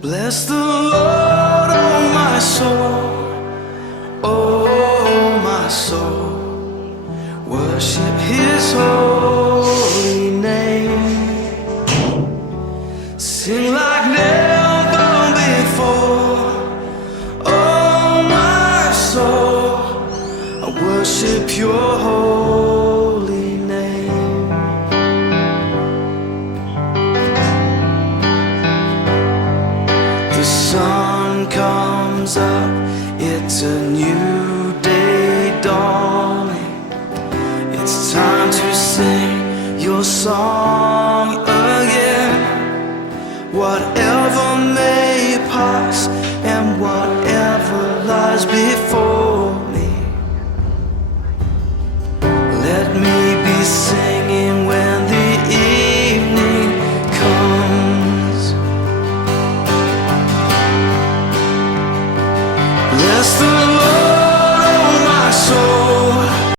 Bless the Lord, oh my soul, oh my soul. Worship His holy name. Sing like never before, oh my soul. I worship Your holy name. The sun comes up, it's a new day dawning. It's time to sing Your song again. Whatever may pass and whatever lies before me, let me be singing when the evening comes. Bless the